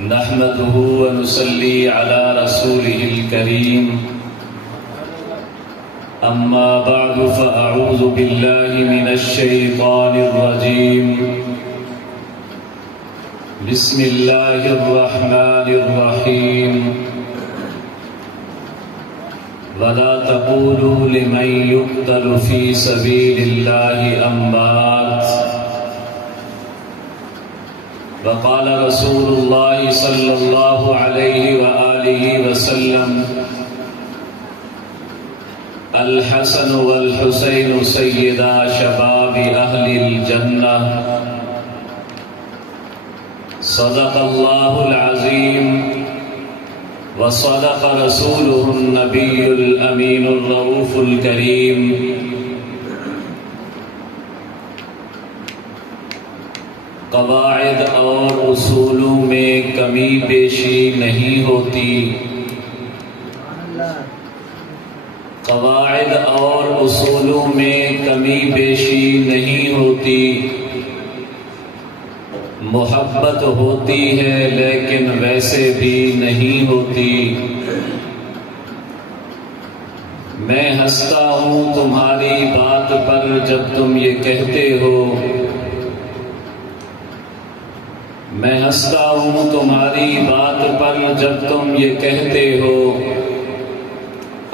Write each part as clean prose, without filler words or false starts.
نحمده ونصلي على رسوله الكريم أما بعد فأعوذ بالله من الشيطان الرجيم بسم الله الرحمن الرحيم ولا تقولوا لمن يقتل في سبيل الله أموات وقال رسول الله صلى الله عليه وآله وسلم الحسن والحسين سيدا شباب أهل الجنة صدق الله العظيم وصدق رسوله النبي الأمين الرؤوف الكريم قواعد اور اصولوں میں کمی بیشی نہیں ہوتی، قواعد اور اصولوں میں کمی بیشی نہیں ہوتی، محبت ہوتی ہے لیکن ویسے بھی نہیں ہوتی۔ میں ہنستا ہوں تمہاری بات پر جب تم یہ کہتے ہو، میں ہنستا ہوں تمہاری بات پر جب تم یہ کہتے ہو،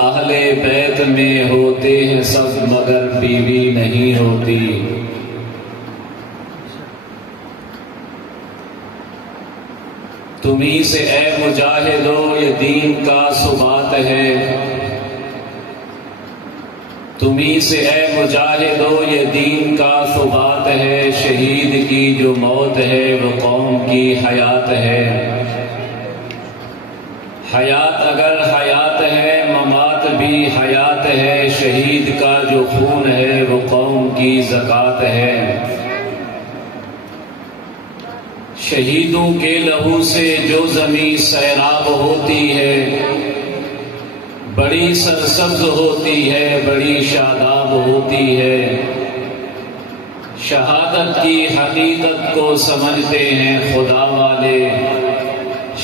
اہل بیت میں ہوتے ہیں سب مگر بیوی نہیں ہوتی۔ تمہیں سے اے مجاہدو یہ دین کا ثبات ہے، تمہیں سے اے مجاہدو یہ دین کا ثبات ہے، شہید کی جو موت ہے وہ قوم کی حیات ہے، حیات اگر حیات ہے ممات بھی حیات ہے، شہید کا جو خون ہے وہ قوم کی زکوٰۃ ہے۔ شہیدوں کے لہو سے جو زمین سیراب ہوتی ہے، بڑی سرسبز ہوتی ہے، بڑی شاداب ہوتی ہے۔ شہادت کی حقیقت کو سمجھتے ہیں خدا والے،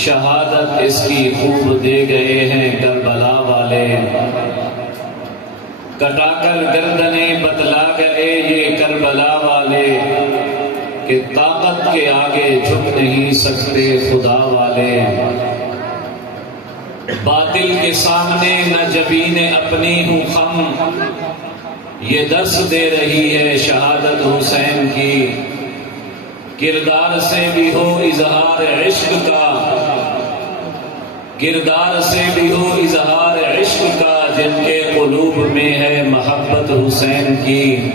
شہادت اس کی خوب دے گئے ہیں کربلا والے۔ کٹا کر گردنیں بتلا گئے یہ کربلا والے، کہ طاقت کے آگے جھک نہیں سکتے خدا والے۔ باطل کے سامنے نہ جبین اپنی ہوں خم، یہ درس دے رہی ہے شہادت حسین کی۔ کردار سے بھی ہو اظہار عشق کا، کردار سے بھی ہو اظہار عشق کا، جن کے قلوب میں ہے محبت حسین کی۔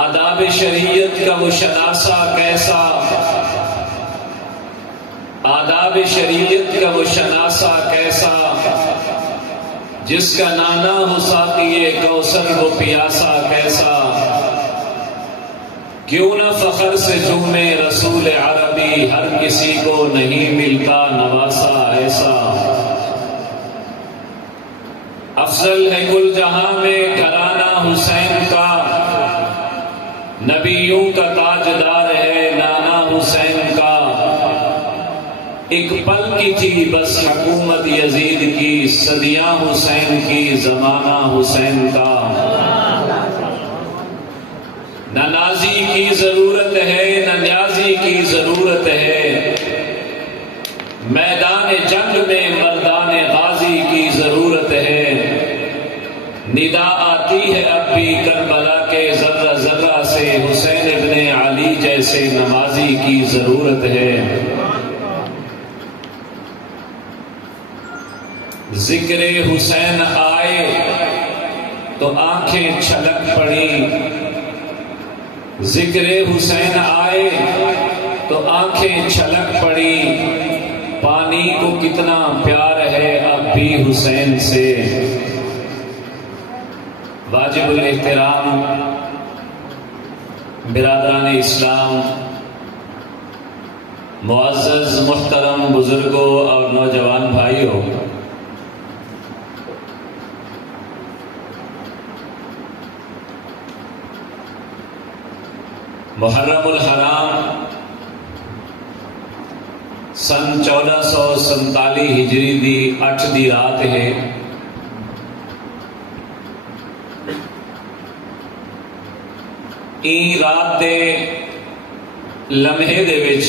آداب شریعت کا وہ شناسہ کیسا، آداب شریعت کا وہ شناسہ کیسا، جس کا نانا ہو ساقی کوثر وہ پیاسا کیسا۔ کیوں نہ فخر سے جھومے رسول عربی، ہر کسی کو نہیں ملتا نواسا ایسا۔ افضل ہے کل جہاں میں گھرانہ حسین کا، نبیوں کا تاجدار ہے نانا حسین کا۔ ایک پل کی تھی بس حکومت یزید کی، صدیاں حسین کی زمانہ حسین کا۔ نہ نازی کی ضرورت ہے نہ نیازی کی ضرورت ہے، میدان جنگ میں مردان غازی کی ضرورت ہے۔ ندا آتی ہے اب بھی کربلا کے ذرہ ذرہ سے، حسین ابن علی جیسے نمازی کی ضرورت ہے۔ ذکر حسین آئے تو آنکھیں چھلک پڑی، ذکر حسین آئے تو آنکھیں چھلک پڑی۔ پانی کو کتنا پیار ہے اب بھی حسین سے۔ واجب الاحترام برادران اسلام، معزز محترم بزرگوں اور نوجوان بھائیوں، محرم الحرام سن 1447 ہجری دی 8 دی رات ہے۔ این رات دے لمحے دے وچ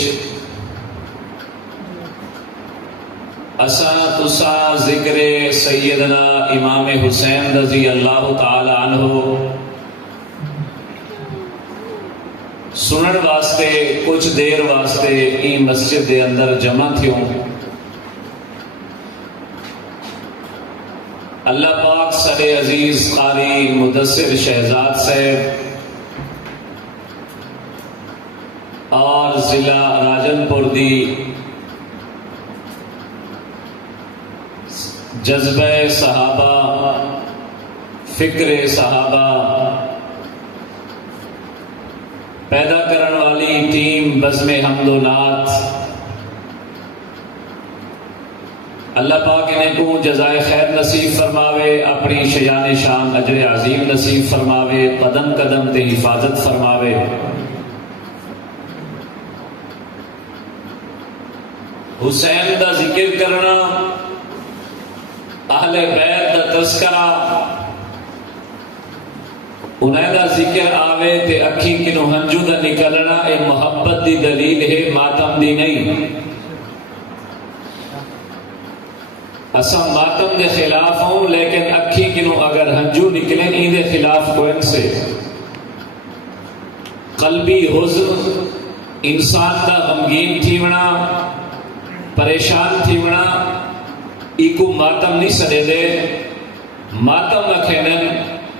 اساں تساں ذکر سیدنا امام حسین رضی اللہ تعالی عنہ سنن واسطے کچھ دیر واسطے این مسجد دے اندر جمع تھیوں۔ اللہ پاک سارے عزیز قاری مدثر شہزاد صاحب اور ضلع راجن پور دی جذبہ صحابہ، فکر صحابہ پیدا کرن والی ٹیم بزم حمد و نعت، اللہ پاک انہیں کو جزائے خیر نصیب فرماوے، اپنی شیان شان اجر عظیم نصیب فرماوے، قدم قدم تے حفاظت فرماوے۔ حسین دا ذکر کرنا، اہل بیت دا تذکرہ، انہیں دا ذکر آوے تے اکھی کنو ہنجو دا نکلنا، اے محبت دی دلیل ہے، ماتم دی نہیں۔ اساں ماتم دے خلاف ہوں، لیکن اکھی کنو اگر ہنجو نکلیں این دے خلاف کوئن سے قلبی حزن، انسان دا غمگین تھیونا، پریشان تھیونا، ایکو ماتم نہیں سڑے دے۔ ماتم رکھینن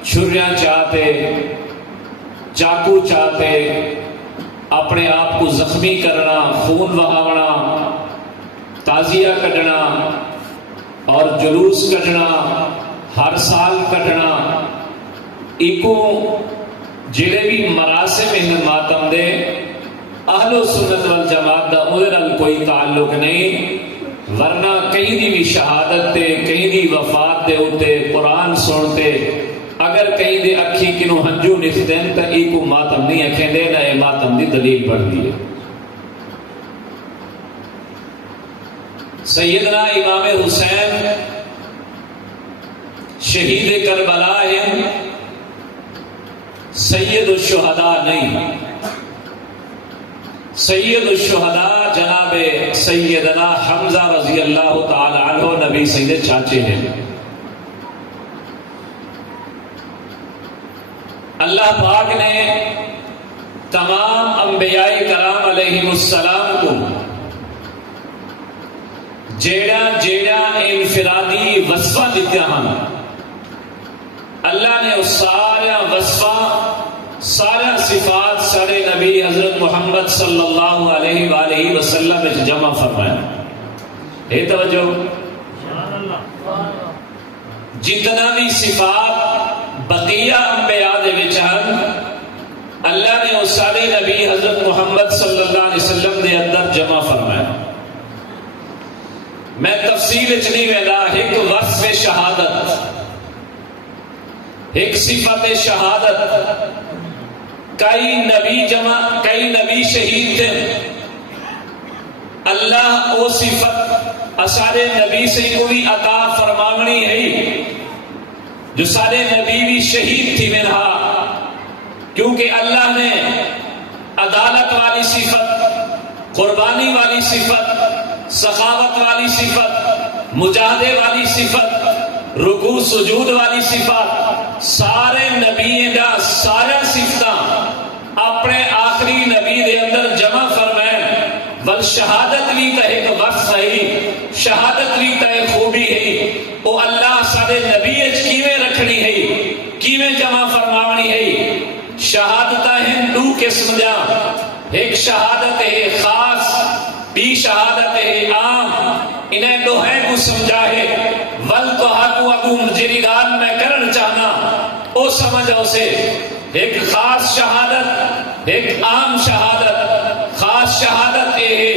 چھریاں چاہتے، چاقو چاہتے، اپنے آپ کو زخمی کرنا، خون بہاونا، تازیہ کٹنا اور جلوس کٹنا، ہر سال کٹنا، ایکو جڑے بھی مراسم ہیں ماتم دے اہل و سنت والجماعت دا ادھر کوئی تعلق نہیں، ورنہ کہیں دی بھی شہادت تے، کہیں دی وفات دے ہوتے قرآن سنتے، اگر کہیں دے اکھی کنو ہنجو نکھدیں تا ایکو ماتم نہیں اکھیں دے، نہ اے ماتم دی دلیل پڑھ دیئے۔ سیدنا امام حسین شہید کربلا ہیں، سید الشہداء نہیں۔ سید الشہداء جناب سیدنا حمزہ رضی اللہ تعالی عنہ نبی سید چاچے ہیں۔ اللہ پاک نے تمام انبیاء کرام علیہم السلام کو جیڑا جیڑا انفرادی وصفہ دیتا ہم، اللہ نے اس سارا وصفہ، سارا صفات سارے نبی حضرت محمد صلی اللہ علیہ وآلہ وسلم میں جمع فرمایا۔ اے توجہ، جتنا بھی صفات بقیہ انبیاء دے وچ ہن، اللہ نے اس سارے نبی حضرت محمد صلی اللہ علیہ وسلم دے اندر جمع فرمایا۔ میں تفصیل چنی ویلا، ایک وصف شہادت، ایک صفت شہادت، کئی نبی شہید تھے، اللہ او صفت سارے نبی سے کوئی عطا فرماونی ہے جو سارے نبی بھی شہید تھی منہا، کیونکہ اللہ نے عدالت والی صفت، قربانی والی صفت، سخاوت والی صفت، مجاہدے والی صفت، رکوع سجود والی صفت، سارے نبی دا سارا صفتاں اپنے آخری نبی دے اندر جمع فرمائیں۔ بل شہادت بھی تا ایک وصف ہے، شہادت بھی تا ایک خوبی ہے، او اللہ سارے نبی اچ کیویں رکھنی ہے، کیویں جمع فرماونی ہے۔ شہادتہ ہیں دو قسم دا، ایک شہادت ہے خاص، بھی شہادت ہے عام، انہیں دوہے کو سمجھا ہے۔ ول تو حقو ابو جری گال میں کرن چاہنا او سمجھو سے، ایک خاص شہادت، ایک عام شہادت۔ خاص شہادت اے ہے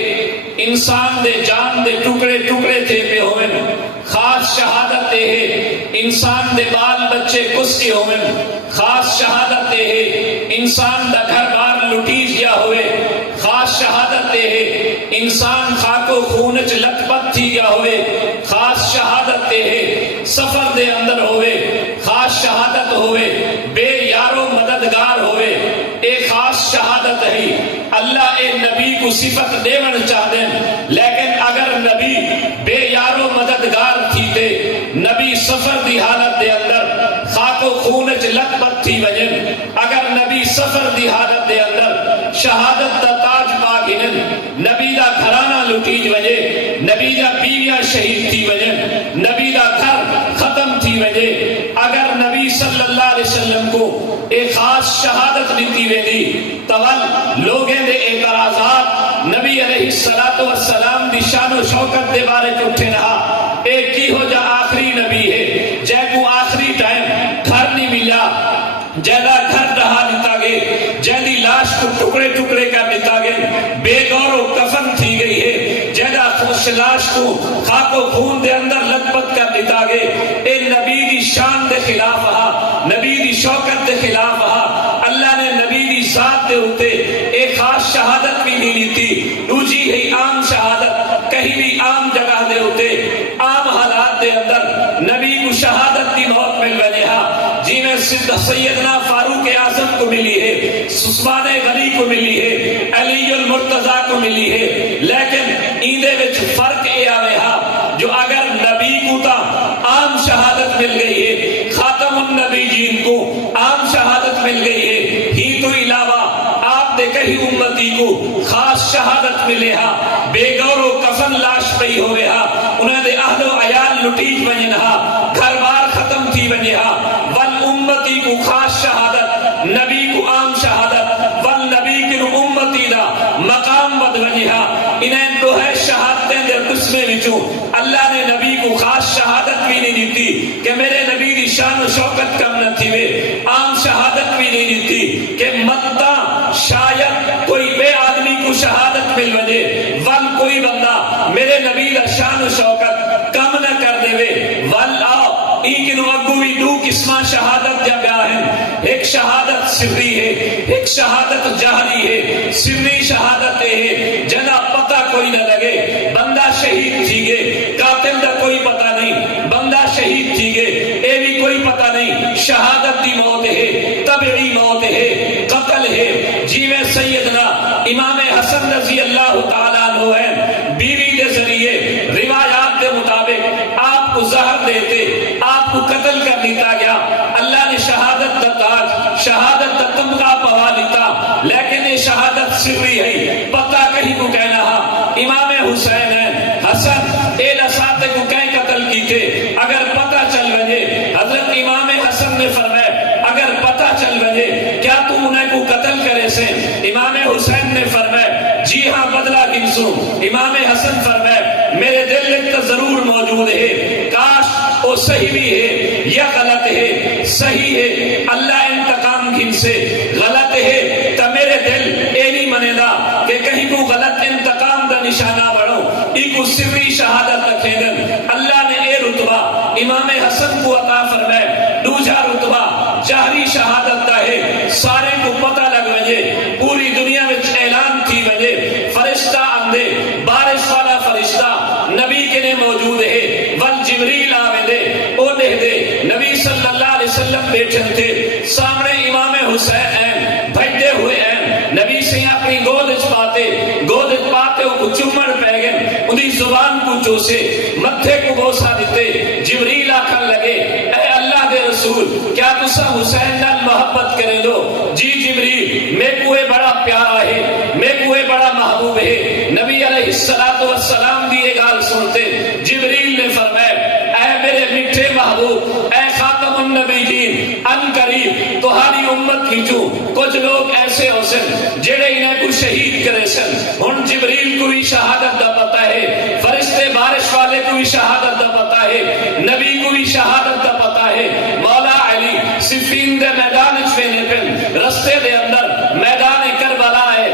انسان دے جان دے ٹکڑے ٹکڑے تھے پہ ہوئن، خاص شہادت اے ہے انسان دے بال بچے کسکی ہوئن، خاص شہادت اے ہے انسان دا گھر بار لٹیج گیا ہوئے، خاص خاص شہادت یہ ہے انسان خاکو خون چ لت پت تھی گیا ہوئے، خاص شہادت یہ ہے سفر دے اندر ہوئے، خاص شہادت ہوئے بے یارو مددگار ہوئے، اے خاص شہادت ہے۔ اللہ اے نبی کو صفت دیون چاہتے ہیں، لیکن اگر نبی بے یارو مددگار تھی تے نبی سفر دی حالت دے اندر خاکو خون چ لت پت تھی وجن، اگر نبی سفر دی حالت دے اندر شہادت دا تاج پا گن، نبی دا گھرانہ لٹیج وجے، نبی دا بیویاں شہید تھی وجن، نبی دا گھر ختم تھی وجے، اگر نبی صلی اللہ علیہ وسلم کو ایک خاص شہادت دیتی ویدی تول لوگیں دے اعتراضات نبی علیہ السلام دی شان و شوکت دے بارے کے اٹھے رہا، ایک کی ہو جا آخری نبی ہے جے کو آخری ٹائم گھر نہیں ملا، جیدہ گھر رہا دیتا گئے، جیدی لاش کو ٹکڑے ٹکڑے کر دیتا گئے، بے گور و کفن تھی گئی ہے، جیدہ خوش لاش کو خاک و خون دے اندر لطپت کر دیتا گئے، اے نبی دی شان دے خلاف رہا، نبی دی شوکت دے خلاف رہا، اللہ نے نبی دی ذات دے ہوتے ایک خاص شہادت بھی نہیں لیتی، دوجی ہے عام شہادت، کہیں بھی عام جگہ دے ہوتے عام حالات دے اندر نبی کو شہادت دی موت مل رہا، جی میں سیدنا فاروق اعظم کو ملی ہے، عثمان غنی کو ملی ہے، علی المرتضی کو ملی ہے، لیکن ایندے وچ فرق یہ آوے ہا جو اگر نبی کو تا عام شہادت مل گئی ہے، خاتم النبی جین کو عام شہادت مل گئی ہے، ہی تو علاوہ آپ دے کہیں امتی کو خاص شہادت ملے ہا، بے گور و کفن لاش پئی ہوئے ہا، انہیں دے اہل و عیال لٹیج بنن ہا، گھر بار ختم تھی بنے ہا، امتی کو خاص شہادت، نبی کو عام شہادت، والنبی کی امتی دا مقام بد وجہا، انہیں دو ہے شہادتیں دے قسمیں وچوں اللہ نے نبی کو خاص شہادت بھی نہیں دیتی کہ میرے نبی دی شان و شوکت کم نہ تھی وے، عام شہادت بھی نہیں دیتی کہ مدتا شاید کوئی بے آدمی کو شہادت مل وجے، ول کوئی بندہ میرے نبی دا شان و شوکت کم نہ کر دے وے، ول آؤ ایکنو اگوی دو قسمہ شہادت جا بیان ہے، ایک شہادت سری ہے، ایک شہادت جہری ہے، سری شہادت ہے جنا پتہ کوئی نہ لگے، بندہ شہید تھی گے، قاتل دا کوئی پتہ نہیں، بندہ شہید تھی گے، اے بھی کوئی پتہ نہیں، شہادت دی موت ہے، طبعی موت ہے، قتل ہے، جی میں سیدنا امام حسن رضی اللہ تعالیٰ عنہ ہے، بیوی دے ذریعے روایات کے مطابق آپ کو زہر دیتے، آپ کو قتل کر دیتا گیا، اللہ نے شہادت دا تاج، شہادت دا تمغہ پوا لیتا، لیکن یہ شہادت سری ہے، پتہ کہیں کو کہنا ہا، امام حسین ہے، حسن اے لساتے کو کہیں قتل کیتے، اگر پتہ چل رہے، حضرت امام حسن نے فرمایا اگر پتہ چل رہے کیا تم انہیں کو قتل کرے سے، امام حسین نے فرمایا جی ہاں بدلہ گنسو، امام حسن فرمایا میرے دل میں تو ضرور موجود ہے، کاش وہ صحیح بھی ہے یا غلط ہے، صحیح ہے اللہ انتقام گن سے، غلط ہے تو میرے دل اے نہیں منے دا کہ کہیں کو غلط انتقام دا نشانہ بڑھو، ایک سری شہادت رکھیں گے، اللہ نے اے رتبہ امام حسن کو عطا فرمائے، دوسرا رتبہ جہری شہادت دا ہے، سارے کو پتہ لگ وجے، پوری دنیا میں اعلان تھی وجے، فرشتہ اندے، بارش والا فرشتہ نبی کے نے موجود ہے، ول جبریل آوے دے، او دے دے، نبی صلی اللہ علیہ وسلم بیٹھن تھے، سامنے امام حسین ہیں، بھجے ہوئے ہیں، نبی سے اپنی گودج پاتے کو چمڑ پہ گئے، انہی زبان کو چوسے، متھے کو بوسا دیتے، جبریل آکھن لگے اے اللہ دے رسول کیا تسا حسین نال محبت کرے دو، جی جبریل میں کوئے بڑا پیارا ہے، میں کوئے بڑا محبوب ہے، نبی علیہ السلام دی یہ گال سنتے، جبریل نے فرمایا اے میرے میٹھے محبوب، اے خاتم النبیین، ان قریب تہاری امت کی جو کچھ لوگ ایسے ہو سن جڑے انہیں کو شہید کرے سن، ان جبریل کو بھی شہادت دا پتا ہے، فرشتے بارش والے کو بھی شہادت دا پتا ہے، نبی کو بھی شہادت دا پتا ہے، مولا علی صفین دے میدان چوینے پن رستے دے اندر میدان کربلا ہے،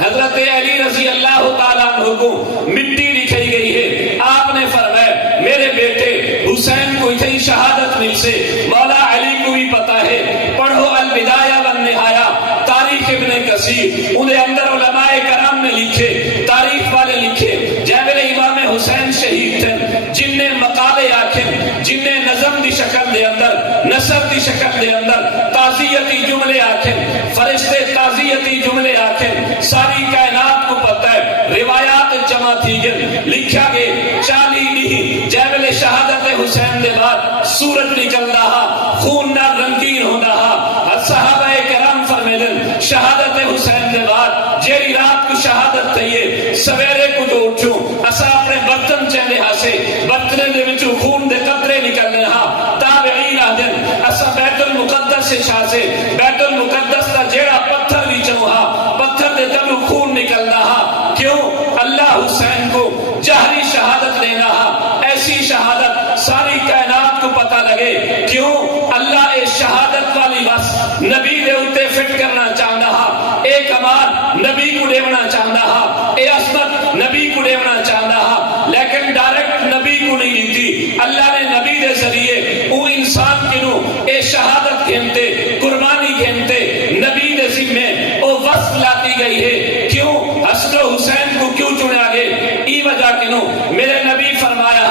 حضرت علی رضی اللہ تعالیٰ عنہ کو مٹی دکھائی گئی ہے، آپ نے فرمایا میرے بیٹے حسین کو اتنی شہادت مل سے، مولا علی کو بھی پتا ہے، پڑھو البدایہ والنہایہ، تاریخ ابن کثیر، انہیں اندر علماء کرام لکھے، تاریخ والے لکھے، جے ویلے امام حسین شہید تھے، جن نے مقالے آکھن، جن نے نظم دی شکل دے اندر، نثر دی شکل دے اندر تعزیتی جملے آکھن، فرشتے تعزیتی جملے آکھن، ساری کائنات کو پتہ ہے، روایات جمع تھی گئے، لکھا گئے 40 نہیں، جے ویلے شہادت حسین دے بعد سورج نکل رہا، خون نہ رنگین ہو رہا، صحابہ کرام فرمیدن شہادت حسین دے بعد جیری رات کو شہادت تھئیے، سویرے کو جو اٹھوں اسا اپنے برتن چہنے ہاسے، برتنے دے وچوں خون دے قطرے نکلنے ہاں، تابعین آدن اسا بیت المقدس سے شاسے، بیت المقدس تا جیڑا پتھر بھی چوہا، پتھر دے تلو خون نکل رہا، کیوں؟ اللہ حسین کو جہری شہادت دے رہا، ایسی شہادت ساری کائنات کو پتہ لگے، کیوں؟ اللہ اے شہادت والی بس نبی دے اتے فٹ کرنا چاہ رہا، اے کمال نبی کو دیونا چاہ رہا، اے عصمت نبی کو دیونا چاہ رہا، لیکن ڈائریکٹ نبی کو نہیں دیتی، اللہ نے نبی دے ذریعے او انسان کنو اے شہادت گھنتے، قربانی گھنتے، نبی دے ذمے او وصف لاتی گئی ہے، کیوں؟ حسن و حسین کو کیوں چنیا گئے؟ ای وجہ کنو میرے نبی فرمایا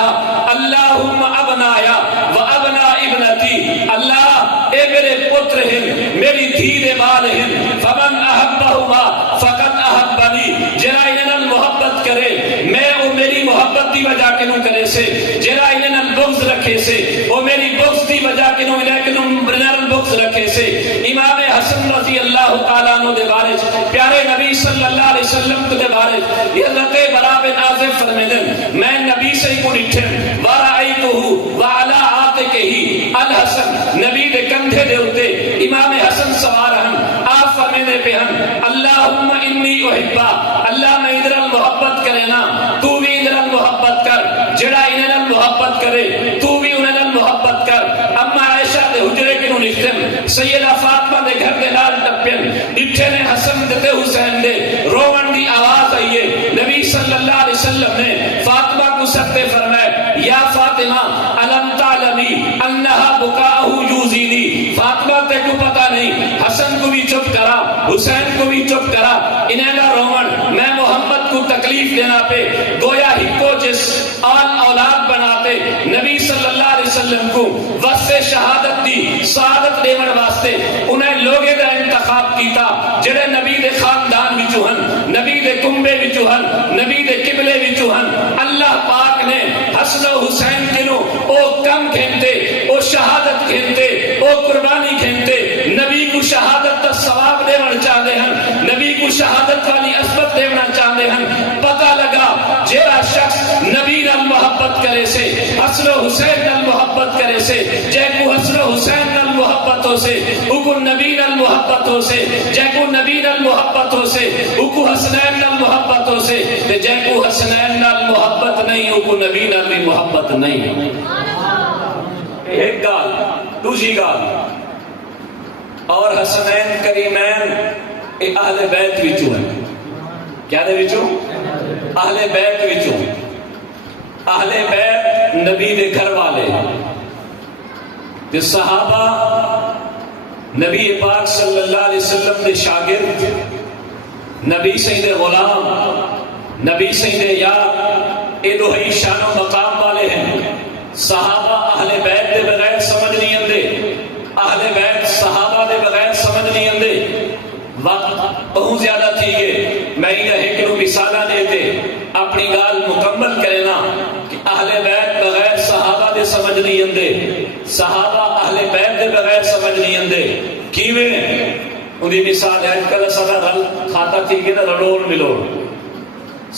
اللہم ابنایا و ابنا ابنتی، اللہ اے میرے پتر ہیں، میری دھی دے بال ہیں، فمن احبہما فقط احبنی، جرا انہاں محبت کرے میں او میری محبت دی وجہ کنو کرے سے، جرا انہاں بغض رکھے سے او میری بغض دی وجہ کنو بغض رکھے سے۔ امام حسن رضی اللہ تعالیٰ عنہ دے بارے پیارے نبی صلی اللہ علیہ وسلم کو دے بارے یہ حضرت برا بن عازب فرمیدن میں نبی سے کو ڈٹھن ورائیتہ وعلا عاتقہ الحسن، نبی دے کندھے دے اتے امام حسن سوار ہن، آپ فرمیدے پہ ہن اللہم انی احبا، اللہ میں ادھر محبت کرے نا، تو بھی ادھر محبت کر، جڑا انہاں محبت کرے تو بھی انہاں محبت کر۔ اما عائشہ دے حجرے کنو نشتن، سیدہ فاطمہ دے گھر دے نال ٹپن، ڈٹھے نے حسن دے حسین دے روون دی آواز آئیے، نبی صلی اللہ علیہ وسلم نے فاطمہ کو سکتے فرمائے یا فاطمہ علم تعلمی انہا بکاہو یوزینی، فاطمہ تے کو پتہ نہیں حسن کو بھی چپ کرا، حسین کو بھی چپ کرا، انہیں کا روون میں محمد کو تکلیف دینا پہ گویا ہکو جس آل اولاد بناتے نبی صلی اللہ علیہ وسلم کو وصف شہادت دی سعادت دیون واسطے انہیں لوگے دا انتخاب کیتا جڑے نبی دے خاندان وچوں ہن، نبی دے کنبے وچوں ہن، نبی دے قبلے وچوں ہن۔ اللہ پاک نے حسن و حسین کنو او کم کھینتے، او شہادت کھینتے، او قربانی کھینتے، نبی کو شہادت دا ثواب دیون چاہتے ہیں، نبی کو شہادت والی عصمت دیونا چاہتے ہیں۔ پتہ لگا جیڑا شخص نبی نال محبت کرے سے، حسن و حسین نال محبت کرے سے، جے کو حسن و حسین نال محبت ہو سے اکو نبی نال محبت ہو سے، جے کو نبی نال محبت ہو سے اکو حسنین نال محبت ہو سے، جے کو حسنین نال محبت نہیں اکو نبی نال بھی محبت نہیں۔ ایک گال دوسری گال اور حسنین کریمین اے اہل بیت وچوں ہیں، کیا دے وچوں؟ اہل بیت وچوں، اہل بیت نبی دے گھر والے تے صحابہ نبی پاک صلی اللہ علیہ وسلم دے شاگرد، نبی سید غلام، نبی سید یار، اے دوہی شان و مقام والے ہیں۔ صحابہ اہل بیت دے بغیر سمجھ نہیں اندے، اہل بیت صحابہ دے بغیر سمجھ نہیں اندے۔ وقت بہت زیادہ تھی گئے، میں یہ ایک مثالہ دیتے اپنی گال مکمل کرنا کہ اہل بیت بغیر صحابہ دے سمجھ نہیں اندے، صحابہ اہل بیت دے بغیر سمجھ نہیں اندے۔ کیویں؟ انہی مثال ہے کل سارا رل کھاتا تھی کہ رڑوڑ ملوڑ،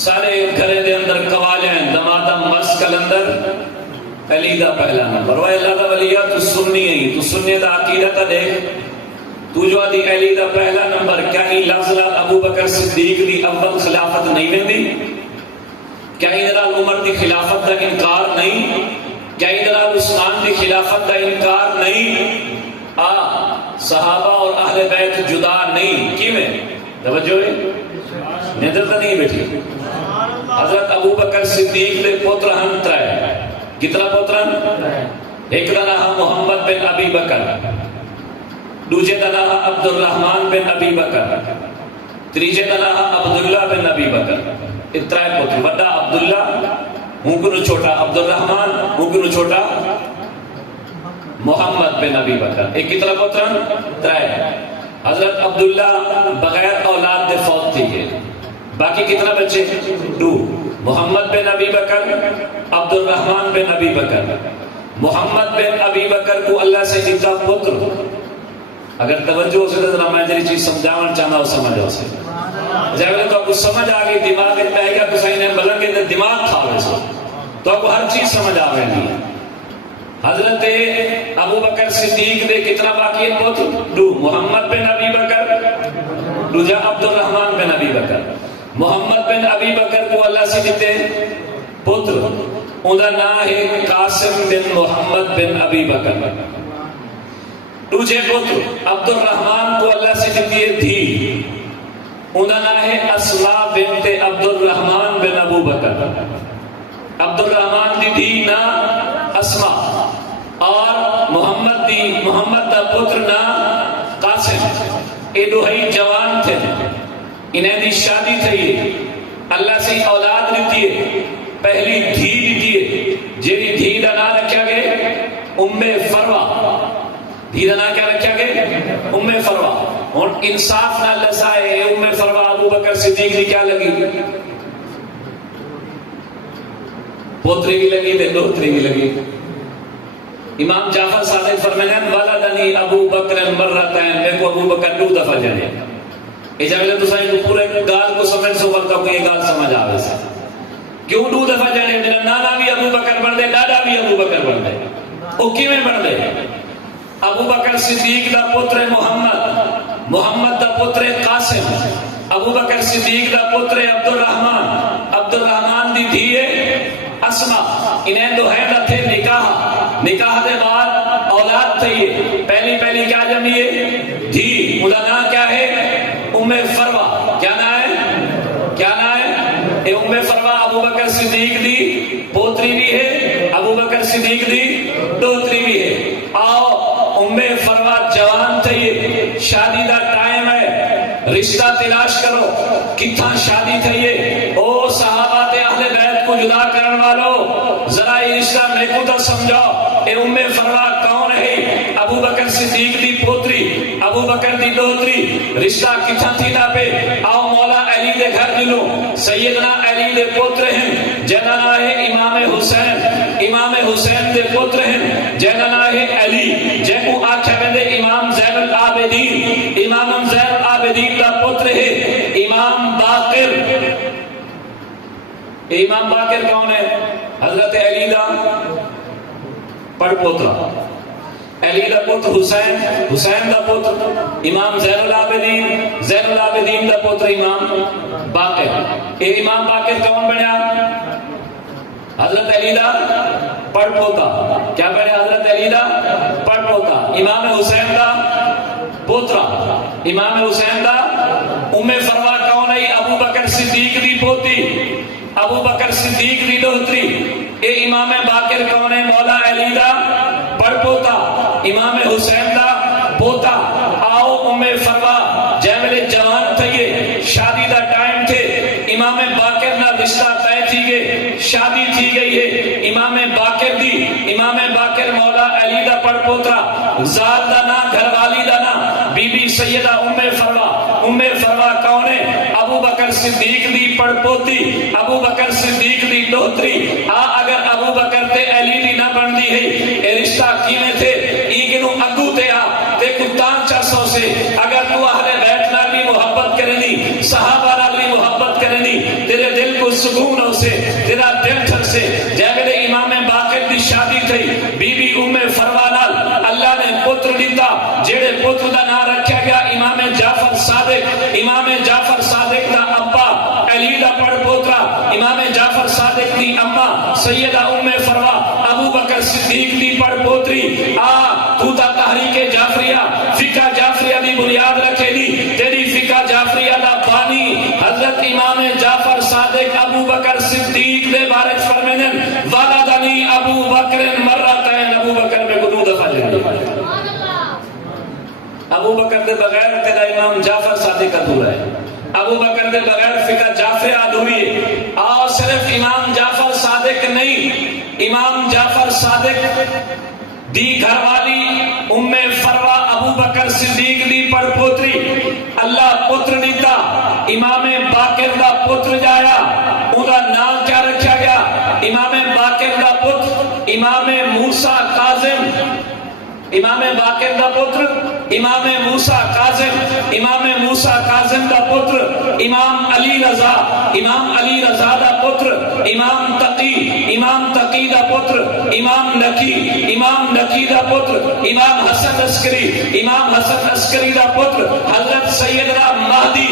سارے گھرے دے اندر قوالین دمادم مرس کلندر علی دا پہلا نمبر، وہ اللہ دا ولیہ تو سننی ہے، تو سننی دا عقیدہ تا دیکھ، تو جو دی علی دا پہلا نمبر، کیا ہی لفظ ابو بکر صدیق دی اول خلافت نہیں میں دی؟ کیا ہی درال عمر دی خلافت دا انکار نہیں؟ کیا ہی درال عثمان دی خلافت دا انکار نہیں؟ صحابہ اور اہل بیت جدا نہیں، کی میں توجہ ہے؟ نظر تا نہیں بیٹھی؟ حضرت ابو بکر صدیق دے پوتر ہم ترائے، کتنا پوتر ہم؟ ایک دا نام محمد بن ابی بکر، دوسرے دا نام عبد الرحمن بن ابی بکر، تریجے دا نام عبداللہ بن ابی بکر. اترائے پتر بڑا عبداللہ ہوں کنو چھوٹا عبد الرحمن ہوں کنو چھوٹا محمد بن ابی بکر. ایک کتنا پترن ترائے. حضرت عبداللہ بغیر اولاد دے فوت تھی گئے. باقی کتنا بچے؟ 2. محمد بن ابی بکر عبد الرحمن بن ابی بکر. محمد بن ابی بکر کو اللہ سے دیتا پتر. اگر توجہ سے تو میں جی چیز سمجھاون چاہنا ہو سمجھ ہو سے جب تو آپ کو سمجھ آ گئی دماغ میں پہ گیا تو صحیح نے بلن کے دماغ تھا ویسے تو آپ کو ہر چیز سمجھ آ رہی ہے. حضرت ابو بکر صدیق دے کتنا باقی ہے پتر؟ 2. محمد بن ابی بکر دوجا عبد الرحمن بن ابی بکر. محمد بن ابی بکر کو اللہ سے دیتے پتر ان کا نام ہے قاسم بن محمد بن ابی بکر. دوجے پتر عبد الرحمن کو اللہ سے دیتی ہے دھی. ان کا نام ہے اسماء بنت عبد الرحمن بن ابو بکر. عبد الرحمن دی دھی نام اسماء اور محمد دا پتر نام قاسم. یہ دو ہی جوان تھے. انہیں دی شادی تھی. اللہ سے اولاد دیتی ہے. پہلی دھی دیتی ہے جیڑی دھی دا نام رکھا گئے ام فروا. دھی دا نام کیا رکھا گئے؟ ام فروا. اور انصاف نہ لسائے ام فروا ابو بکر صدیق کی کیا لگی؟ پوتری بھی لگی تے دوتری بھی لگی. امام جعفر صادق فرمائیں ولدنی ابو بکر مرتين. میں کو ابو بکر 2 دفعہ جنے. یہ جب تو صحیح تو پورے گال کو سمجھ سو وقت کو یہ گال سمجھ آوے سے کیوں 2 دفعہ جنے؟ میرا نانا بھی ابو بکر بن دے دادا بھی ابو بکر بن دے. او کیویں بن دے؟ ابو بکر صدیق دا پتر محمد دا پتر قاسم. ابو بکر صدیق دا پتر عبد الرحمن دی دھی اسماء. انہیں دو ہے دا تھے نکاح دے بعد اولاد تھی. پہلی کیا جمی ہے؟ دھی. انہا نام کیا ہے؟ ام فروا. کیا نام ہے؟ اے ام فروا ابو بکر صدیق دی پوتری بھی ہے, ابو بکر صدیق دی دوتری بھی ہے. آؤ ام فروا جوان تھی, شادی دا ٹائم ہے, رشتہ تلاش کرو کتھا شادی تھی. او صحابہ تے اہل بیت کو جدا کرن والو ذرا یہ رشتہ میں کو تو سمجھاؤ. اے ام فروا کون ہے؟ ابو بکر صدیق دی پوتری, ابو بکر دی دوتری. رشتہ کتھا تھی نا پہ. آؤ مولا علی دے گھر دلو. سیدنا علی دے پوتر ہیں جننا ہے امام حسین دے پوتر ہیں جننا ہے علی. جے کو آکھے بندے امام زین العابدین دا پوتر ہے امام باقر. امام باقر کون ہے؟ حضرت علی دا پڑ پوترا. علی دا پوتر حسین دا پوتر امام زین العابدین دا پوتر امام باقر. اے امام باقر کون بنیا؟ حضرت علی دا پڑ پوتا. کیا بنیا؟ حضرت علی دا پڑ پوتا. امام حسین دا پوترا. امام حسین دا ام فروا کون ہے؟ ابو بکر صدیق دی پوتی, ابو بکر صدیق دی دوتری. اے امام باقر کون ہے؟ مولا علی دا پڑ پوتا, امام حسین دا پوتا. آؤ ام فروا جیملے جوان تھے, شادی دا ٹائم تھے, امام باقر نہ رشتہ طے تھی گئے, شادی تھی گئی ہے. امام باقر مولا علی دا پڑ پوترا, ذات دا نا گھر والی دا نا بی بی سیدہ ام فروا. ام فروا کون ہے؟ ابو بکر صدیق دی پڑ پوتی, ابو بکر صدیق دی دوتری. اگر ابو بکر تے علی دی نہ بن دی ہے اے رشتہ کیویں تھے؟ ایگنو اگو تے تے کتان چاسوں سے. اگر تو اہل بیت نال بھی محبت کرنی, صحابہ نال بھی محبت کرنی, تیرے دل کو سکون ہو سے, تیرا دل ٹھک سے. جب امام باقر دی شادی تھی بی بی ام فروا نال, اللہ نے پتر دیتا جڑے پتر دا نام رکھا گیا امام جعفر صادق. امام جعفر صادق دا ابا علی دا پڑ پوترا, امام جعفر صادق دی اما سیدہ ام فروا ابو بکر صدیق دی پڑ پوتری. تو تا تحریک جعفریہ فقہ جعفریہ دی بنیاد رکھے دی. تیری فقہ جعفریہ دا بانی حضرت امام جعفر صادق ابو بکر صدیق دے بارے فرمائیں ولدنی ابو بکر مرتين. ابو بکر میں کو 2 دفعہ جنے. ابو بکر دے بغیر تیرا امام جعفر صادق ادھورا ہے. ابو بکر دے بغیر فقہ جعفر ادھوری ہے. اور صرف امام جعفر صادق نہیں، امام جعفر صادق دی گھر والی ام فروا ابو بکر صدیق دی پڑ پوتری اللہ پتر دیتا امام باقر دا پتر جایا. اوندا نام کیا رکھا گیا؟ امام باقر دا پتر امام موسیٰ کاظم. امام باقر دا پتر امام موسیٰ کاظم، امام موسیٰ کاظم دا پتر امام علی رضا، امام علی رضا دا پتر امام تقی، امام تقی دا پتر امام نقی، امام نقی دا پتر امام حسن عسکری، امام حسن عسکری دا پتر حضرت سیدنا مہدی.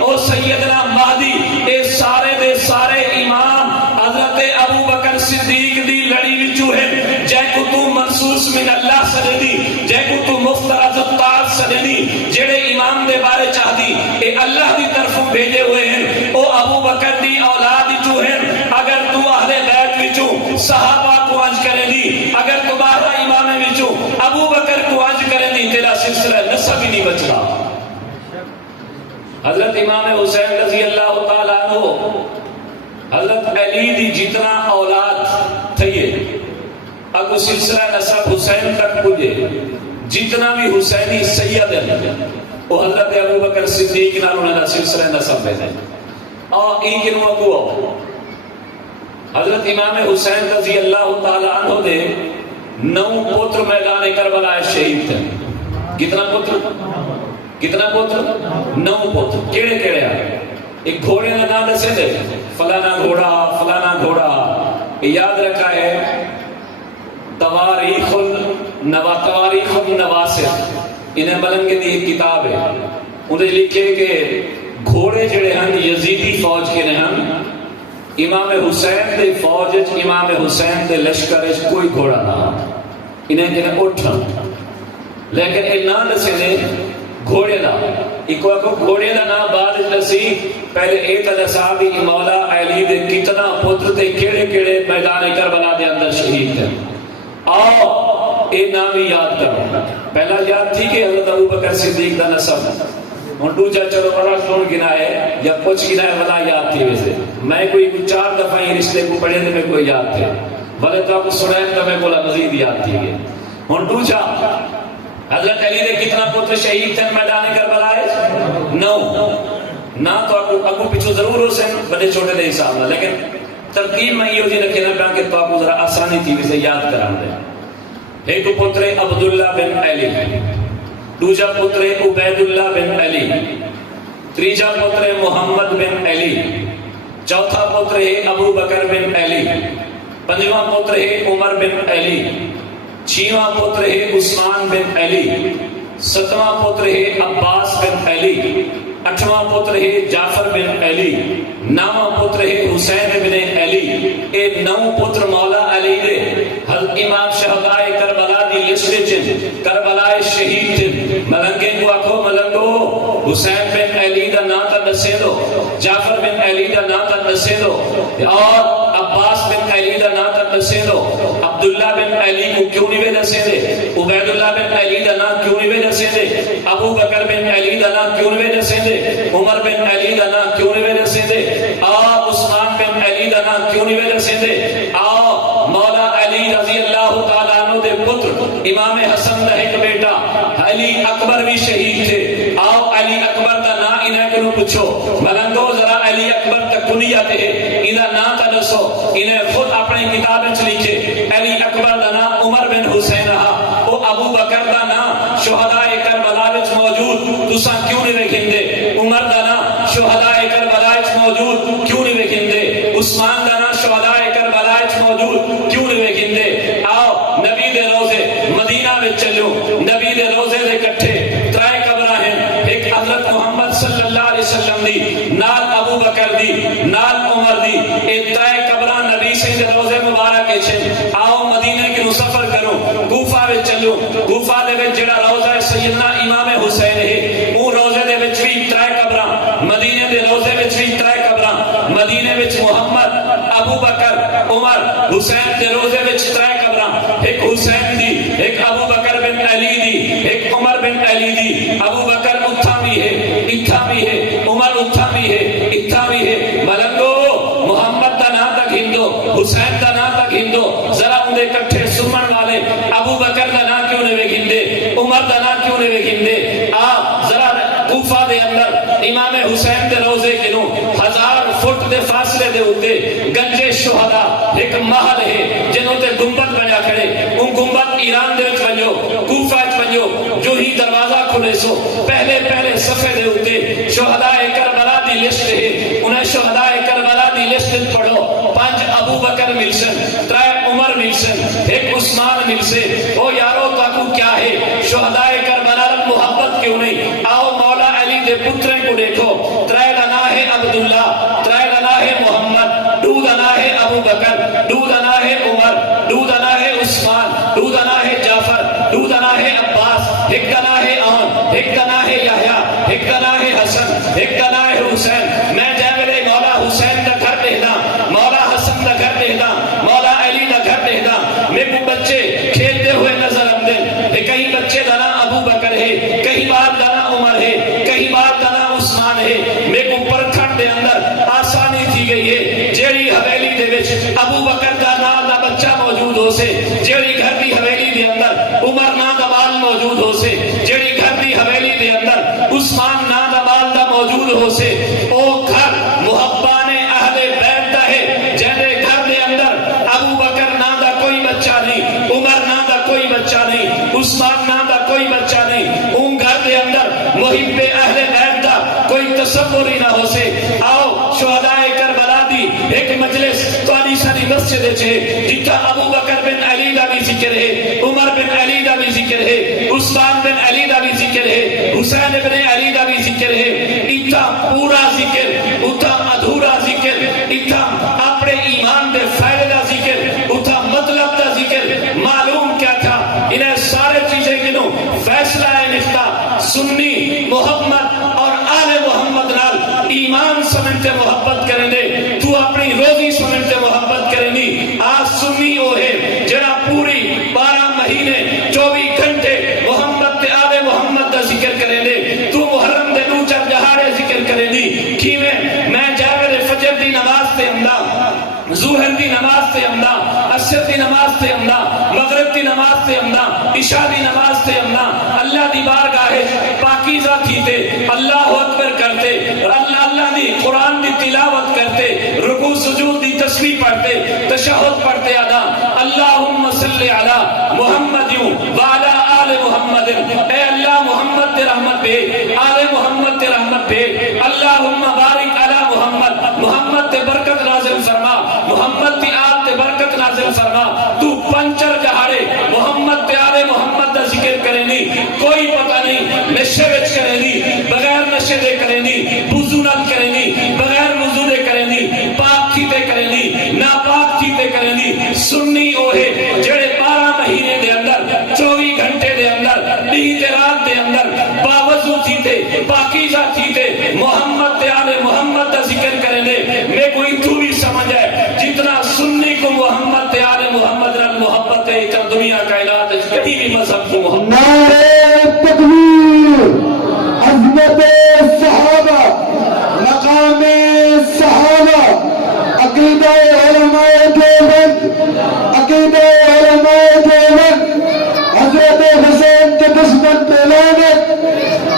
او سیدنا مہدی اے سارے دے سارے امام حضرت ابو بکر صدیق دی لڑی وچوں ہیں. جے کو تو منصوص من اللہ سجدی، جے کو تو مفترض الطاعت سجدی، جڑے امام دے بارے چاہدی اے اللہ دی طرفوں بھیجے ہوئے ہیں. او ابو بکر دی اولاد وچوں ہیں. اگر تو اہل بیت وچوں صحابہ کو انج کرے دی، اگر تمہارا امام وچوں ابو بکر کو انج کرے دی، تیرا سلسلہ نسب ہی نہیں بچتا. حضرت امام حسین رضی اللہ تعالیٰ عنہ حضرت علی دی جتنا اولاد تھئیے اگو سلسلہ نسب حسین تک پجے، جتنا بھی حسینی سید ہے وہ حضرت ابو بکر صدیق نال انہاں دا سلسلہ نسب ہے. اور این کنو اگو آؤ حضرت امام حسین رضی اللہ تعالیٰ عنہ دے 9 پتر میدان کربلا شہید تھے. کتنا پتر؟ کتنا پتر؟ 9 پتر. کیڑے کیڑے آئے؟ ایک گھوڑے کا نام دسے دے، فلانا گھوڑا فلانا گھوڑا. یاد رکھا ہے تواریخ النواسر، انہیں ملنگ دی ایک کتاب ہے، انہیں لکھے کہ گھوڑے جڑے ہیں یزیدی فوج کے ہیں. امام حسین دے فوج، امام حسین دے لشکر کوئی گھوڑا نہ، انہیں کہنے اٹھا. لیکن یہ نہ دسے دے گھوڑے دا، ایک گھوڑے دا نام بعد دسی. پہلے ایک صحابی مولا علی دے کتنا پتر تے کیڑے کیڑے میدان کربلا دے اندر شہید ہیں. آؤ اے نام ہی یاد کرو. پہلا یاد تھی کہ حضرت ابو بکر صدیق دا نسب، ہن دوجا چلو بڑا سن گنا ہے یا کچھ گنا ہے والا یاد تھی. ویسے میں کوئی 4 دفعہ یہ رشتے کو پڑھے تو میں کوئی یاد تھے، بھلے تو آپ کو سنائیں تو میں بولا مزید یاد تھی. ہن دوجا حضرت علی دے کتنا پتر شہید تھے میدان کربلا؟ 9. نہ تو اگو پیچھو ضرور ہو سن بڑے چھوٹے دے حساب نہ، لیکن ترتیب میں یہ ہوتی رکھے نا کہ تو آپ کو ذرا آسانی تھی ویسے یاد کران دے. ایک پتر عبداللہ بن علی، دوجا پتر عبیداللہ بن علی، تیجا پتر محمد بن علی، چوتھا پتر ہے ابو بکر بن علی، پنجواں پتر ہے عمر بن علی، چھواں پتر ہے عثمان بن علی، ستواں پتر ہے عباس بن علی، اٹھواں پتر ہے جعفر بن علی، نواں پتر ہے حسین بن علی. اے 9 پتر مولا علی دے حضرت امام شہداء کربلا دی لسٹ چ کربلا شہید تھے. ملنگے کو آکھو ملنگو حسین بن علی دا نام تا دسے دو، جعفر بن علی دا نام تا دسے دو، اور عباس بن علی دا نام تا دسے دو. عبداللہ بن علی کو کیوں نہیں دسے دے؟ عبیداللہ بن علی دا نام کیوں نہیں دسے دے؟ ابو بکر بن علی دا نام کیوں نہیں دسے دے؟ عمر بن علی دا نام کیوں نہیں دسے دے؟ عثمان بن علی دا نام کیوں نہیں دسے دے؟ مولا علی رضی اللہ تعالیٰ عنہ دے پتر امام حسن دا ایک بیٹا علی اکبر بھی شہید تھے. آؤ علی اکبر دا نام انہیں کنو پوچھو. ملنگو ذرا علی اکبر تا کنیت ہے، انہیں نام تا دسو. انہیں خود اپنے کتابیں لکھے علی اکبر دا نام عمر بن حسین رہا. وہ ابو بکر دا نام شہداء کربلا وچ موجود، تساں کیوں نہیں ویکھن دے؟ عمر دا نام شہداء کربلا وچ موجود، کیوں نہیں ویکھن دے؟ عثمان دا نام شہداء کربلا وچ موجود، کیوں نہیں ویکھن دے؟ آؤ نبی دے روزے مدینہ وچ چلو، نبی دے روزے دے کٹھے 3 قبراں ہیں. ایک حضرت محمد صلی اللہ علیہ وسلم دی، نال ابو بکر دی، نال عمر دی. اے 3 قبراں نبی سے دے روزے مبارک ہیں. آؤ مدینہ کی سفر کرو، کوفہ وچ چلو. کوفہ دے وچ جڑا روزہ ہے سیدنا امام حسین ہے، او روزے دے وچ بھی 3 قبراں. مدینے دے روزے وچ بھی 3 قبراں. مدینے وچ محمد، ابو بکر، عمر، حسین دے روزے وچ 3 قبراں. ایک حسین دی، ایک ابو بکر بن علی دی، ایک عمر بن علی دی. ابو بکر اتھا بھی ہے، اتھا بھی ہے، عمر اتھا بھی حسین دا نام تک ہندو ذرا اندے کٹھے سمن والے ابو بکر دا نام کیوں نے گھندے عمر دا نام کیوں نے گھندے آپ ذرا کوفہ دے اندر امام حسین دے روزے کنوں 1000 فٹ دے فاصلے دے ہوتے گنجے شہداء ایک محل ہے جنہوں تے گنبد بنیا کھڑے ان گنبد ایران دے وچ بنجو کوفہ وچ بنجو جو ہی دروازہ کھلے سو پہلے صفحے دے ہوتے شہداء کربلا دی لسٹ ہے انہیں شہداء کربلا دی لسٹ پڑھو 5 ابو بکر ملسن 3 عمر ملسن 1 عثمان ملسن او یارو تاکو کیا ہے شہداء کربلا محبت کیوں نہیں آؤ مولا علی دے پترے کو دیکھو 3 دنا ہے عبداللہ 3 دنا ہے محمد 2 دنا ہے ابو بکر 2 دنا ہے عمر 2 دنا ہے عثمان 2 دنا ہے جعفر 2 دنا ہے عباس 1 دنا ہے احمد 1 دنا ہے یحییٰ 1 دنا ہے حسن 1 دنا ہے حسین میں جائے مولا حسین دا گھر دیکھنا مولا حسن دا گھر دیکھنا مولا علی دا گھر دیکھنا میرے کو بچے کھیلتے ہوئے نظر آمدے کہیں بچے دنا ابو بکر ہے کہیں بات دنا عمر ہے کہیں بات دنا عثمان ہے میرے کو پرکھٹ دے اندر آسانی تھی گئی ہے جیڑی حویلی دے وچ ابو بکر دا نام دا بچہ موجود ہو سے جیڑی گھر دی حویلی دے اندر عمر نام دا بال موجود ہو سے جیڑی گھر دی حویلی دے اندر عثمان نام دا بال دا موجود ہو سے او گھر محبان اہل بیت دا ہے جیڑے گھر دے اندر ابو بکر نام دا کوئی بچہ نہیں عمر نام دا کوئی بچہ نہیں عثمان نام دا کوئی بچہ نہیں ان گھر دے اندر محب اہل بیت دا کوئی تصور ہی نہ ہو سے آؤ شہداء کربلا دی ایک مجلس توانی ساری مسجد چھے جتا ابو بکر بن علی دا بھی ذکر ہے عمر بن علی دا بھی ذکر ہے عثمان بن علی دا بھی ذکر ہے حسین بن علی دا بھی ذکر ہے اتھا پورا ذکر اتھا ادھورا ذکر اتھا اپنے ایمان دے فائدہ دا ذکر اتھا مطلب دا ذکر معلوم کیا تھا انہیں سارے چیزیں گنوں فیصلہ نکتا سنی محمد اور آل محمد نال ایمان سمجھتے محبت کریں دے تو اپنی روزی سمجھتے محبت کریں دی آج سنی ہو ہے جڑا پوری 12 مہینے 24 گھنٹے محمد تے آل محمد دا ذکر کریں دے تو محرم دے نو چار جہارے ذکر کریں دی کی میں جاگر فجر دی نماز تے امدہ ظہر دی نماز تے امدہ عصر دی نماز تے امدہ مغرب دی نماز تے امدہ عشاء دی نماز تے امدہ اللہ دی بارگاہ پاکیزہ تھی تے اللہ اکبر کرتے اللہ دی قرآن دی تلاوت کرتے رکوع سجود دی تسبیح پڑھتے تشہد پڑھتے ادا اللہم صلی علی محمد وعلی آل محمد اے اللہ محمد تے رحمت بے آل محمد تے رحمت بے اللہم بارک علی محمد محمد تے برکت نازل فرما محمد تی آل تے برکت نازل فرما تو پنچر جہارے محمد تے آل محمد دا ذکر کریں دی کوئی پتہ نہیں نشے وچ کریں دی بغیر نشے دے کریں دی وضو نال کریں دی بغیر وضو دے کریں دی پاک تھی تے کریں دی ناپاک تھی تے کریں دی سنی اوہے جڑے 12 مہینے دے اندر 24 گھنٹے دے اندر دن تے رات دے اندر باوضو تھی تے پاکیزہ تھی تے محمد تے آل محمد دا ذکر کریں دے میں کوئی تو بھی سمجھ ہے جتنا سنی کو محمد تے آل محمد رن محبت ہے اتنا دنیا کا علاج کہیں بھی مذہب کو محمد نعرہ تکبیر عظمت صحابہ مقام صحابہ عقیدہ علماء دیوبند عقیدہ علماء دیوبند حضرت حسین کے دشمن پہ لعنت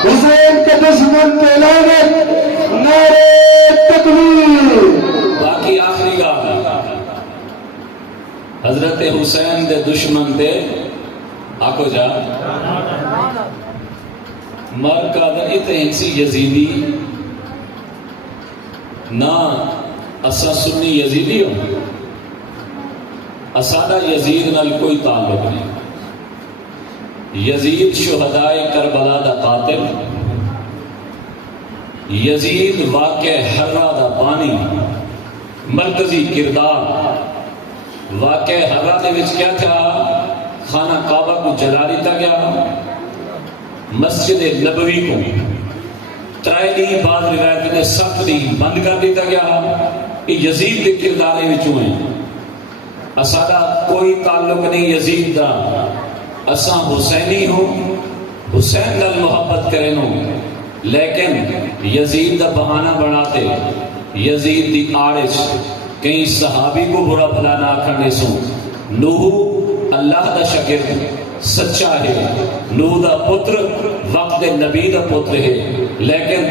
حسین کے دشمن پہ لعنت نعرہ تکبیر باقی آخری گا حضرت حسین دے دشمن دے آکو جا مر کا در اتہنسی یزیدی نا اسا سنی یزیدی ہوں اسادہ یزید نال کوئی تعلق نہیں یزید شہداء کربلا دا قاتل یزید واقع حرہ دا بانی مرکزی کردار واقع حرہ دے وچ کیا تھا خانہ کعبہ کو جلا دیتا گیا مسجد نبوی کو ترائیلی بعض روایت نے سخت دی بند کر دیتا گیا یہ یزید کے کردارے وچوں ہیں اسادہ کوئی تعلق نہیں یزید دا اساں حسینی ہوں حسین نال محبت کرنو لیکن یزید دا بہانہ بناتے یزید دی آڑش کہیں صحابی کو برا بھلا نہ کرنے سو نوح اللہ دا شاگرد سچا ہے، نوح دا پتر وقت نبی دا پتر ہے، لیکن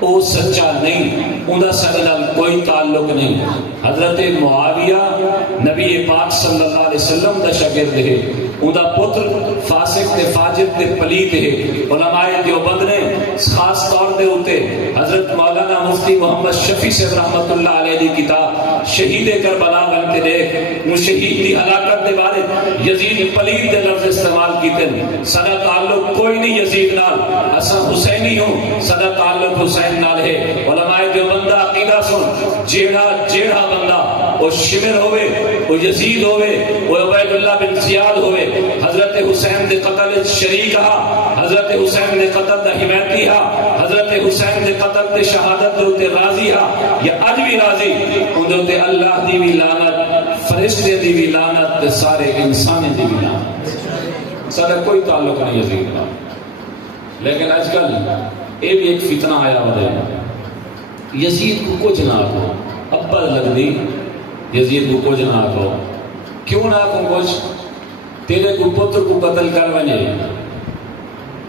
او سچا نہیں، اندھا سنال کوئی تعلق نہیں۔ حضرت معاویہ نبی پاک صلی اللہ علیہ وسلم دا شاگرد ہے، اندھا پتر فاسق تے فاجر تے پلیت ہے۔ علماء دیوبند نے خاص طور دے ہوتے حضرت مولانا مفتی محمد شفیع سے رحمت اللہ علیہ دی کتاب شہید کربلا بنتے دیکھ وہ شہید دی ہلاکت دے بارے یزید پلیت دے لفظ استعمال کیتے ہیں۔ صدا تعلق کوئی نہیں یزید نال، اساں حسینی ہوں، صدا تعلق حسین نال ہے۔ علماء دیوبند دا عقیدہ سن، جیڑا بندہ وہ شمر ہوئے، وہ یزید ہوئے، وہ عبید اللہ بن زیاد ہوئے، حضرت حسین دے قتل شریک ہا، حضرت حسین دے قتل دا حمایتی ہا، حضرت حسین دے قتل دے شہادت دے اتے راضی ہا یا اج بھی راضی، اندے اتے اللہ دی بھی لعنت، فرشتے دی بھی لعنت، تے سارے انسان دی بھی لعنت۔ سارا کوئی تعلق نہیں یزید کا، لیکن آج کل یہ بھی ایک فتنہ آیا ہوا ہے، یزید کو کچھ نہ آکو، ابا لگ دی یزید کو کچھ نہ آکو، کیوں نہ آکو کچھ؟ تیرے کو پتر کو قتل کر ونجے،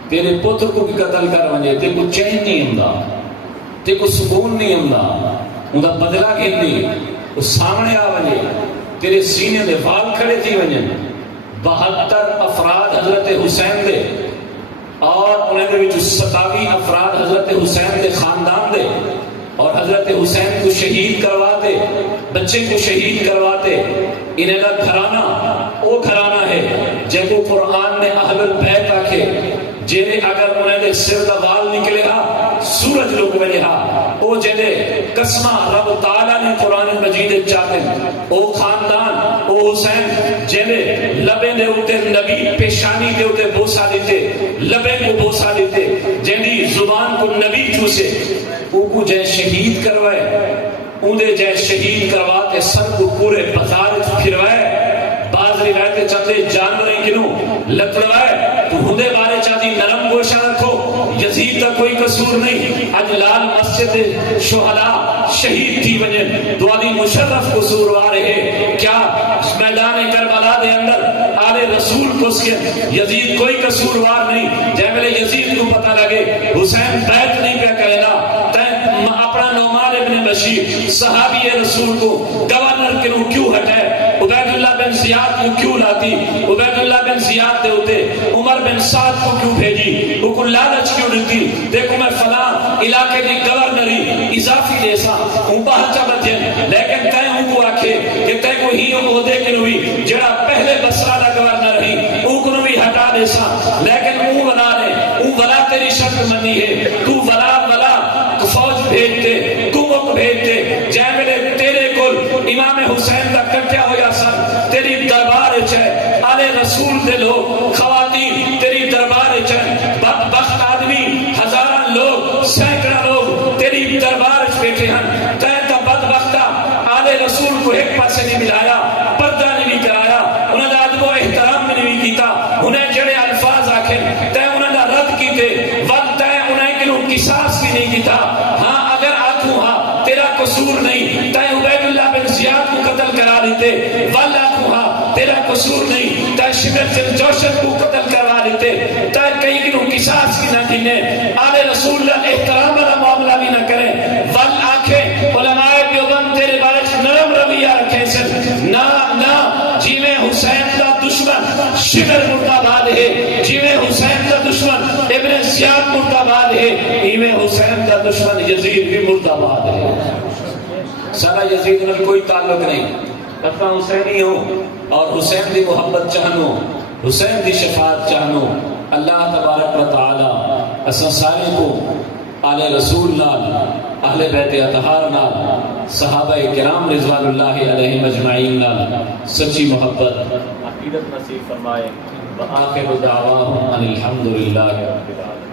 تیرے پتر کو بھی قتل کر ونجے، تے کو چین نہیں ہوندا، تے کو سکون نہیں ہوندا، اوندا بدلہ گھنی، وہ سامنے آ ونجے، تیرے سینے دے وال کھڑے تھی ونجے۔ 72 افراد حضرت حسین دے اور انہیں دے وچ 27 افراد حضرت حسین دے خاندان دے، اور حضرت حسین کو شہید کرواتے، بچے کو شہید کرواتے۔ انہیں دا گھرانہ وہ گھرانہ ہے جن کو قرآن نے اہل البیت آکھے، جے اگر انہیں دے سر دا وال نکلے ہا سورج لوگ بنے ہا، او جنہیں قسمہ رب تعالیٰ نے قرآن مجید چاہتے ہیں، او خاندان او حسین جنہیں لبیں دے ہوتے نبی پیشانی دے ہوتے بوسا دیتے، لبیں کو بوسا دیتے، جنہی زبان کو نبی چوسے، او کو جے شہید کروائے، اندے جے شہید کرواتے سر کو پورے بازار پھروائے، بعض روایتیں چاہتے جانوریں کنوں لکڑوائے، تو ہندے بارے چاہتی نرم گوشہ رکھو، یزید کا کوئی قصور نہیں، اج لال مسجد شہداء شہید تھی وجہ دوادی مشرف قصوروار ہے، کیا میدان کربلا دے اندر آل رسول کو اس کے یزید کوئی قصوروار نہیں؟ جے ملے یزید کو پتہ لگے حسین بیعت نہیں پہ کہنا، اپنا نعمان ابن بشیر صحابی رسول کو گورنر کے کیوں ہٹائے، عبید اللہ بن زیاد کو کیوں لاتی، عبید اللہ بن زیاد دے ہوتے، عمر بن سعد کو کیوں بھیجی، وہ کو لالچ کیوں دیتی، دیکھو میں فلاں علاقے کی گورنری اضافی دیسا ہوں باہچا بچیں، لیکن تے ہوں کو آکھے کہ تے کو ہی عہدے کے نوی جڑا پہلے بسرا دا گورنر ہی او کو نوی ہٹا دیسا، لیکن او ولا نے او ولا تیری شرط منی ہے، تو ولا فوج بھیجتے، قوت بھیجتے، جے ملے تیرے کل امام حسین کا کٹیا ہویا سن، تیری دربار چاہے آل رسول دے لوگ خواتین تیری دربار چاہے بدبخت آدمی ہزارہ لوگ سینکڑا لوگ تیری دربار بیٹھے ہیں، تیتا بدبختہ آل رسول کو ایک پاسے نہیں ملایا، پردہ نہیں کرایا، انہیں دا ادب و احترام میں نہیں کیتا، انہیں جڑے الفاظ آکھیں تے انہیں دا رد کیتے، وقت تے انہیں کنوں قصاص کی نہیں کیتا۔ ہاں اگر آکھوں ہاں تیرا قصور نہیں تے عبید اللہ بن زیاد کو قتل کرا دیتے، ول آکھوں ہاں تیرا قصور نہیں تے شمر سے جوشن کو قتل کرا دیتے، تے کئی کنوں قصاص کی نہ کینے، آل رسول اللہ احترام والا معاملہ بھی نہ کریں، ول آکھیں علماء دیوبند تیرے بارے نرم رویہ رکھیں سن، نہ جیویں حسین کا دشمن شمر مرتباد ہے، جیویں حسین کا دشمن ابن زیاد مرتباد ہے، ایویں حسین کا دشمن یزید بھی مرتباد ہے۔ سارا یزید میں کوئی تعلق نہیں، اپنا حسینی ہو اور حسین دی محبت چاہنو، حسین دی شفاعت چاہنو۔ اللہ تبارک و تعالی اساں سارے کو آل رسول نال، اہل بیت اطہار نال، صحابہ کرام رضوان اللہ علیہم اجمعین نال سچی محبت عقیدت نصیب فرمائے۔ وآخر دعواہم ان الحمدللہ رب العالمین۔